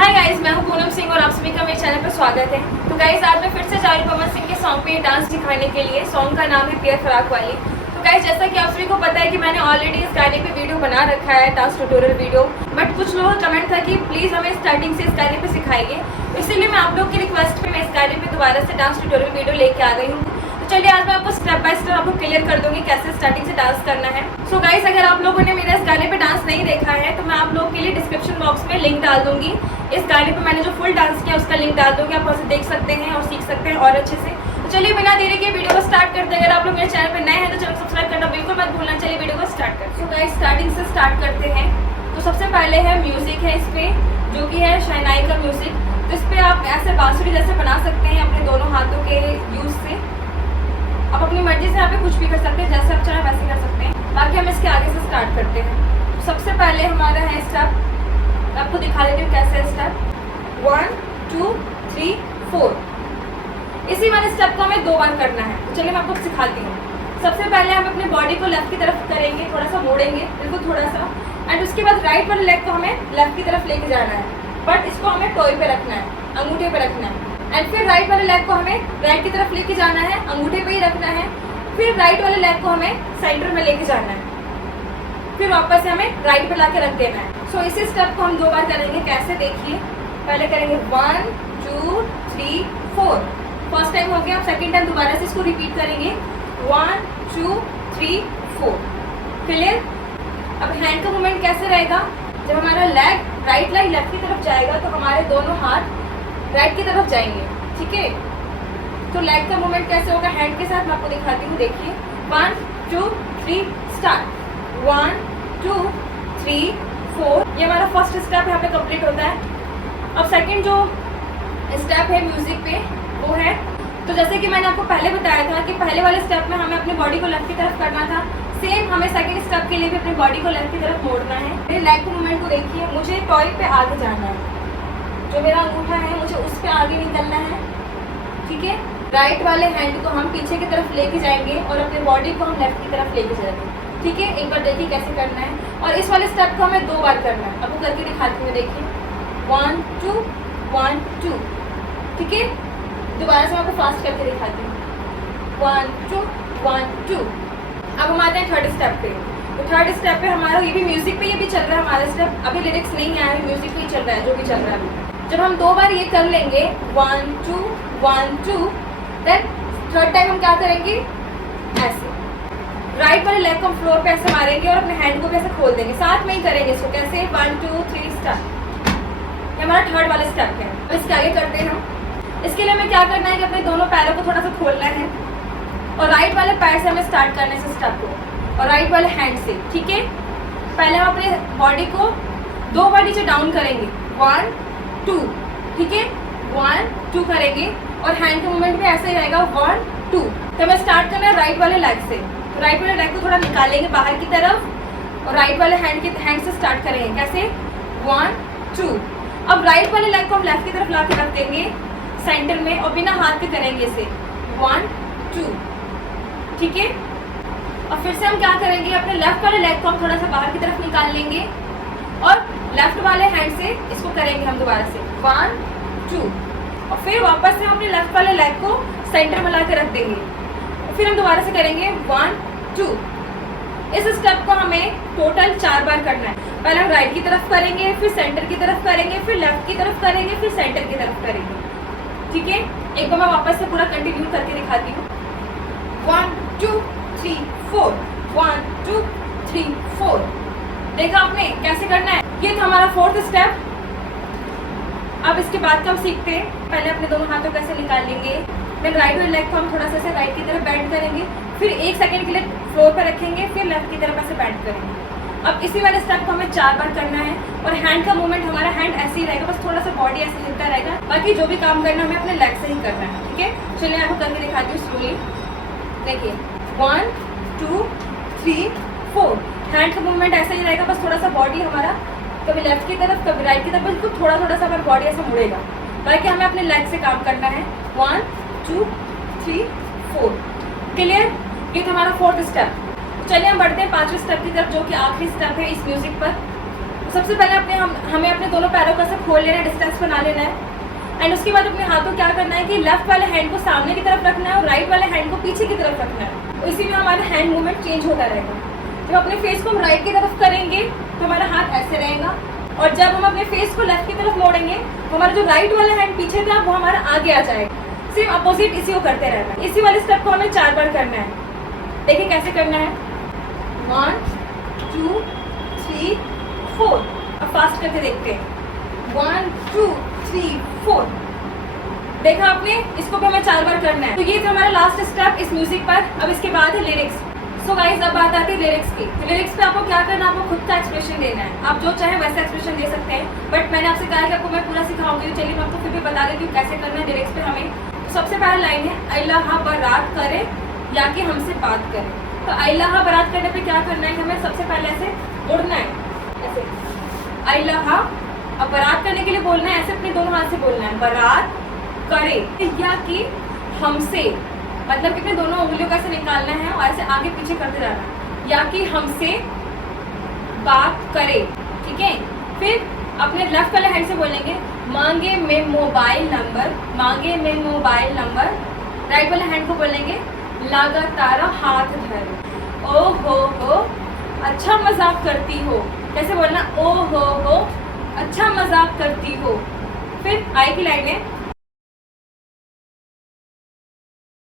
Hi guys, मैं हूं पूनम सिंह और आप सभी का मेरे चैनल पर स्वागत है। तो गाइस, आज मैं फिर से जा रही हूं पवन सिंह के सॉन्ग पे डांस दिखाने के लिए। सॉन्ग का नाम है पियर फराक वाली। तो गाइस, जैसा कि आप सभी को पता है कि मैंने ऑलरेडी इस गाने पे वीडियो बना रखा है, डांस ट्यूटोरियल वीडियो। बट कुछ लोगों का कमेंट था कि प्लीज़ हमें स्टार्टिंग से इस गाने पे सिखाइए। इसीलिए मैं आप लोग की रिक्वेस्ट पे मैं इस गाने पे दोबारा से डांस ट्यूटोरियल वीडियो लेके आ गई हूँ। तो चलिए आज मैं आपको स्टेप बाय स्टेप आपको क्लियर कर दूंगी कैसे स्टार्टिंग से डांस करना है। सो गाइस, अगर आप लोगों ने मेरा इस गाने पे डांस नहीं देखा है तो मैं आप लोगों के लिए डिस्क्रिप्शन बॉक्स में लिंक डाल दूंगी। इस गाने पे मैंने जो फुल डांस किया उसका लिंक डाल दूंगी, आप वहाँ से देख सकते हैं और सीख सकते हैं और अच्छे से। तो चलिए बिना देरी के वीडियो को स्टार्ट करते हैं। अगर आप लोग मेरे चैनल पे नए हैं तो चैनल सब्सक्राइब करना बिल्कुल मत भूलना। चलिए वीडियो को स्टार्ट करते हैं। सो गाइस, स्टार्टिंग से स्टार्ट करते हैं। तो सबसे पहले है म्यूजिक है इस पे, जो कि है शहनाई का म्यूजिक। तो इस पर आप ऐसे बांसुरी जैसे बना सकते हैं अपने दोनों हाथों के यूज से। आप अपनी मर्जी से यहाँ पे कुछ भी कर सकते हैं, जैसे आप चाहें वैसे कर सकते हैं। बाकी हम इसके आगे से स्टार्ट करते हैं। तो सबसे पहले हमारा है स्टेप, मैं आपको दिखा देती हूँ कैसे है स्टेप। 1 2 3 4। इसी वाले स्टेप को हमें 2 बार करना है। तो चलिए मैं आपको सिखाती हूँ। सबसे पहले हम अपने बॉडी को लेफ्ट की तरफ करेंगे, थोड़ा सा मोड़ेंगे, बिल्कुल थोड़ा सा। एंड उसके बाद राइट वाले लेग को हमें लेफ्ट की तरफ लेके जाना है, बट इसको हमें टोए पे रखना है, अंगूठे पे रखना है। एंड फिर राइट वाले लेग को हमें राइट की तरफ लेके जाना है, अंगूठे पे ही रखना है। फिर राइट वाले लेग को हमें सेंटर में लेके जाना है, फिर वापस से हमें राइट पे लाके रख देना है। सो इसी स्टेप को हम 2 बार करेंगे। कैसे, देखिए। पहले करेंगे 1 2 3 4। फर्स्ट टाइम हो गया। अब सेकेंड टाइम दोबारा से इसको रिपीट करेंगे। 1 2 3 4। क्लियर। अब हैंड का मूवमेंट कैसे रहेगा, जब हमारा लेग राइट लेग लेफ्ट की तरफ जाएगा तो हमारे दोनों हाथ राइट की तरफ जाएंगे, ठीक है। तो लेग का मूवमेंट कैसे होगा हैंड के साथ, मैं आपको दिखाती हूँ। देखिए 1 2 3 स्टार्ट। 1 2 3 4। ये हमारा फर्स्ट स्टेप यहाँ पे कंप्लीट होता है। अब सेकंड जो स्टेप है म्यूजिक पे वो है, तो जैसे कि मैंने आपको पहले बताया था कि पहले वाले स्टेप में हमें अपनी बॉडी को लेफ्ट की तरफ करना था, सेम हमें सेकंड स्टेप के लिए भी अपनी बॉडी को लेफ्ट की तरफ मोड़ना है। मेरे लेग के मूवमेंट को देखिए, मुझे टॉय पे आगे जाना है, जो मेरा अंगूठा है मुझे उस पर आगे निकलना है, ठीक है। राइट वाले हैंड को हम पीछे की तरफ लेके जाएंगे और अपने बॉडी को हम लेफ्ट की तरफ लेके जाएंगे, ठीक है। एक बार देखिए कैसे करना है। और इस वाले स्टेप को हमें 2 बार करना है। आपको करके दिखाती हूँ, देखिए 1 2 1 2, ठीक है। दोबारा से मैं आपको फास्ट करके दिखाती हूँ। 1 2 1 2। अब हम आते हैं थर्ड स्टेप पे। तो थर्ड स्टेप पे हमारा ये भी म्यूजिक पे ये भी चल रहा है हमारा स्टेप। अभी लिरिक्स नहीं आया है, म्यूजिक पे ही चल रहा है जो भी चल रहा है। जब हम 2 बार ये कर लेंगे 1 2 1 2, देन थर्ड टाइम हम क्या करेंगे, ऐसे राइट वाले लेग को हम फ्लोर पे ऐसे मारेंगे और अपने हैंड को भी ऐसे खोल देंगे। साथ में ही करेंगे इसको। कैसे, 1 2 3 स्टार्ट। ये हमारा थर्ड वाला स्टेप है। अब इसके आगे करते हैं हम। इसके लिए हमें क्या करना है कि अपने दोनों पैरों को थोड़ा सा खोलना है और राइट वाले पैर से हमें स्टार्ट करना है इस स्टेप को, और राइट वाले हैंड से, ठीक है। पहले हम अपने बॉडी को 2 बार नीचे डाउन करेंगे, 1 2, ठीक है। 1 2 करेंगे और हैंड का मूवमेंट भी ऐसे ही रहेगा, 1 2। तो हमें स्टार्ट करना है राइट वाले लेग से। तो राइट वाले लेग को थोड़ा निकालेंगे बाहर की तरफ और राइट वाले हैंड से स्टार्ट करेंगे। कैसे, 1 2। अब राइट वाले लेग को हम लेफ्ट की तरफ ला के रख देंगे सेंटर में और बिना हाथ के करेंगे इसे, 1 2, ठीक है। और फिर से हम क्या करेंगे, अपने लेफ्ट वाले लेग को हम थोड़ा सा बाहर की तरफ निकाल लेंगे और लेफ्ट वाले हैंड से इसको करेंगे हम दोबारा से, 1 2। और फिर वापस से हम अपने लेफ्ट वाले लेग को सेंटर में ला के रख देंगे और फिर हम दोबारा से करेंगे 1 2। इस स्टेप को हमें टोटल 4 बार करना है। पहले हम राइट की तरफ करेंगे, फिर सेंटर की तरफ करेंगे, फिर लेफ्ट की तरफ करेंगे, फिर सेंटर की तरफ करेंगे, ठीक है। एक बार मैं वापस से पूरा कंटिन्यू करके दिखाती हूँ। 1 2 3 4, 1 2 3 4। देखा आपने कैसे करना है। ये था हमारा फोर्थ स्टेप। अब इसके बाद का हम सीखते हैं। पहले अपने दोनों हाथों कैसे निकाल लेंगे, फिर राइट वाले लेग को हम थोड़ा सा ऐसे राइट की तरफ बेंड करेंगे, फिर 1 सेकंड के लिए फ्लोर पर रखेंगे, फिर लेफ्ट की तरफ ऐसे बेंड करेंगे। अब इसी वाले स्टेप को हमें 4 बार करना है और हैंड का मूवमेंट हमारा हैंड ऐसे ही रहेगा, बस थोड़ा सा बॉडी ऐसे हिलता रहेगा। बाकी जो भी काम करना है हमें अपने लेग से ही करना है, ठीक है। चलिए मैं आपको करके दिखाती हूँ स्लोली। देखिए 1 2 3 4। हैंड का मूवमेंट ऐसा ही रहेगा, बस थोड़ा सा बॉडी हमारा कभी लेफ्ट की तरफ कभी राइट की तरफ, बिल्कुल थोड़ा थोड़ा सा हमारा बॉडी ऐसा मुड़ेगा। बाकी हमें अपने लेग से काम करना है। 1 2 3 4। क्लियर। ये तो हमारा फोर्थ स्टेप। चलिए हम बढ़ते हैं 5वें स्टेप की तरफ, जो कि आखिरी स्टेप है इस म्यूजिक पर। सबसे पहले हमें अपने दोनों पैरों का सब खोल लेना है, डिस्टेंस बना लेना है। एंड उसके बाद अपने हाथों क्या करना है कि लेफ्ट वाले हैंड को सामने की तरफ रखना है और राइट वाले हैंड को पीछे की तरफ रखना है। तो इसी में हमारा हैंड मूवमेंट चेंज होता रहेगा। जब अपने फेस को हम राइट की तरफ करेंगे तो हमारा हाथ ऐसे रहेगा, और जब हम अपने फेस को लेफ्ट की तरफ मोड़ेंगे तो हमारा जो राइट वाला हैंड पीछे था वो हमारा आगे आ जाएगा। सेम अपोजिट इसी को करते रहना है। इसी वाले स्टेप को हमें 4 बार करना है। देखिए कैसे करना है। 1 2 3 4। अब फास्ट करके देखते हैं। 1 2 3 4। देखा आपने, इसको भी हमें 4 बार करना है। तो ये था हमारा लास्ट स्टेप इस म्यूजिक पर। अब इसके बाद है लिरिक्स। सो गाइस, अब बात आती है लिरिक्स की। लिरिक्स पे आपको क्या करना है, आपको खुद का एक्सप्रेशन देना है। आप जो चाहे वैसा एक्सप्रेशन दे सकते हैं, बट मैंने आपसे कहा कि आपको मैं पूरा सिखाऊंगी, तो चलिए मैं आपको फिर भी बता देती हूँ कैसे करना है लिरिक्स पे हमें। तो सबसे पहला लाइन है अल्लाह बरात करे या कि हमसे बात करे। तो अल्लाह बरात करने पे क्या करना है कि हमें सबसे पहले ऐसे उड़ना है, ऐसे अल्लाह। अब बरात करने के लिए बोलना है ऐसे, अपने दोनों हाथ से बोलना है बरात करे या कि हमसे, मतलब कि अपने दोनों उंगलियों का ऐसे निकालना है और ऐसे आगे पीछे करते रहना है, या कि हमसे बात करे। ठीक है, फिर अपने लेफ्ट वाले हैंड से बोलेंगे मांगे में मोबाइल नंबर, मांगे में मोबाइल नंबर। राइट वाले हैंड को बोलेंगे लागा तारा हाथ धर। ओ हो अच्छा मजाक करती हो। कैसे बोलना, ओ हो अच्छा मजाक करती हो। फिर आई की लाइन है